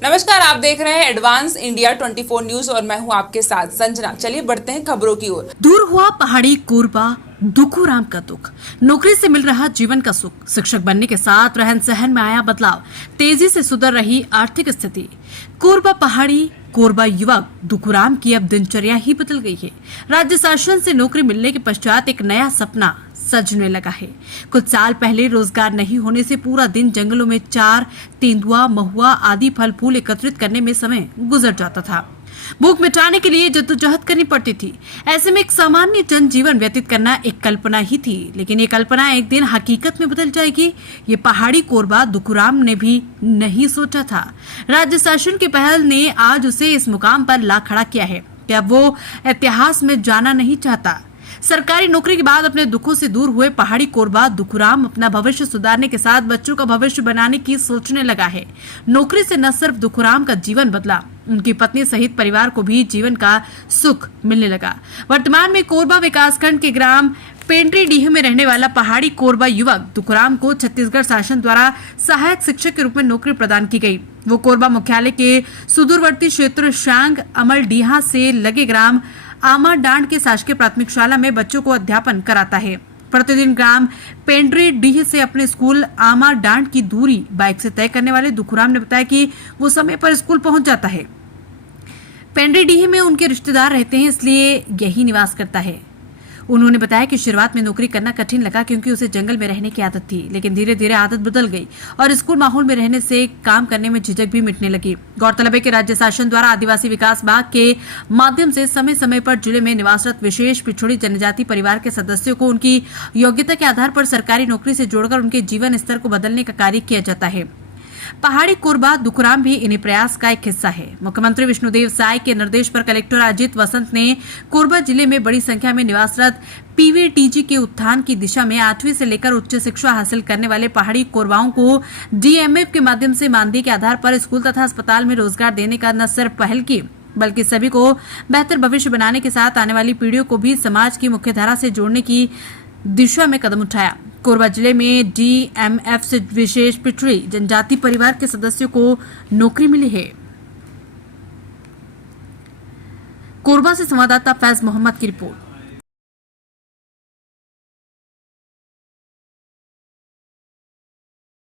नमस्कार, आप देख रहे हैं एडवांस इंडिया 24 न्यूज और मैं हूं आपके साथ संजना। चलिए बढ़ते हैं खबरों की ओर। दूर हुआ पहाड़ी कोरबा, दुखूराम का दुख, नौकरी से मिल रहा जीवन का सुख, शिक्षक बनने के साथ रहन सहन में आया बदलाव, तेजी से सुधर रही आर्थिक स्थिति। कोरबा पहाड़ी कोरबा युवक दुखूराम की अब दिनचर्या ही बदल गई है। राज्य शासन से नौकरी मिलने के पश्चात एक नया सपना सजने लगा है। कुछ साल पहले रोजगार नहीं होने से पूरा दिन जंगलों में चार, तेंदुआ, महुआ आदि फल फूल एकत्रित करने में समय गुजर जाता था। भूख मिटाने के लिए जद्दोजहद करनी पड़ती थी। ऐसे में एक सामान्य जनजीवन व्यतीत करना एक कल्पना ही थी, लेकिन ये कल्पना एक दिन हकीकत में बदल जाएगी, ये पहाड़ी कोरबा दुखूराम ने भी नहीं सोचा था। राज्य शासन की पहल ने आज उसे इस मुकाम पर ला खड़ा किया है कि अब वो इतिहास में जाना नहीं चाहता। सरकारी नौकरी के बाद अपने दुखों से दूर हुए पहाड़ी कोरबा दुखूराम अपना भविष्य सुधारने के साथ बच्चों का भविष्य बनाने की सोचने लगा है। नौकरी से न सिर्फ दुखूराम का जीवन बदला, उनकी पत्नी सहित परिवार को भी जीवन का सुख मिलने लगा। वर्तमान में कोरबा विकासखंड के ग्राम पेंड्रीडीह में रहने वाला पहाड़ी कोरबा युवक दुखूराम को छत्तीसगढ़ शासन द्वारा सहायक शिक्षक के रूप में नौकरी प्रदान की गई। वो कोरबा मुख्यालय के सुदूरवर्ती क्षेत्र शांग अमलडीहा से लगे ग्राम आमाडांड के शासकीय प्राथमिक शाला में बच्चों को अध्यापन कराता है। प्रतिदिन ग्राम पेंड्रीडीह से अपने स्कूल आमाडांड की दूरी बाइक से तय करने वाले दुखूराम ने बताया कि वो समय पर स्कूल पहुंच जाता है। पेंड्रीडीह में उनके रिश्तेदार रहते हैं, इसलिए यही निवास करता है। उन्होंने बताया कि शुरुआत में नौकरी करना कठिन लगा क्योंकि उसे जंगल में रहने की आदत थी, लेकिन धीरे धीरे आदत बदल गई और स्कूल माहौल में रहने से काम करने में झिझक भी मिटने लगी। गौरतलब है कि राज्य शासन द्वारा आदिवासी विकास विभाग के माध्यम से समय समय पर जिले में निवासरत विशेष पिछड़ी जनजाति परिवार के सदस्यों को उनकी योग्यता के आधार पर सरकारी नौकरी से जोड़कर उनके जीवन स्तर को बदलने का कार्य किया जाता है। पहाड़ी कोरबा दुखूराम भी इन्हीं प्रयास का एक हिस्सा है। मुख्यमंत्री विष्णुदेव साय के निर्देश पर कलेक्टर अजित वसंत ने कोरबा जिले में बड़ी संख्या में निवासरत पीवीटीजी के उत्थान की दिशा में 8वीं से लेकर उच्च शिक्षा हासिल करने वाले पहाड़ी कोरबाओं को डीएमएफ के माध्यम से मानदेय के आधार पर स्कूल तथा अस्पताल में रोजगार देने का न सिर्फ पहल की, बल्कि सभी को बेहतर भविष्य बनाने के साथ आने वाली पीढ़ियों को भी समाज की मुख्यधारा से जोड़ने की दिशा में कदम उठाया। कोरबा जिले में डीएमएफ से विशेष पिछड़ी जनजाति परिवार के सदस्यों को नौकरी मिली है। कोरबा से संवाददाता फैज मोहम्मद की रिपोर्ट।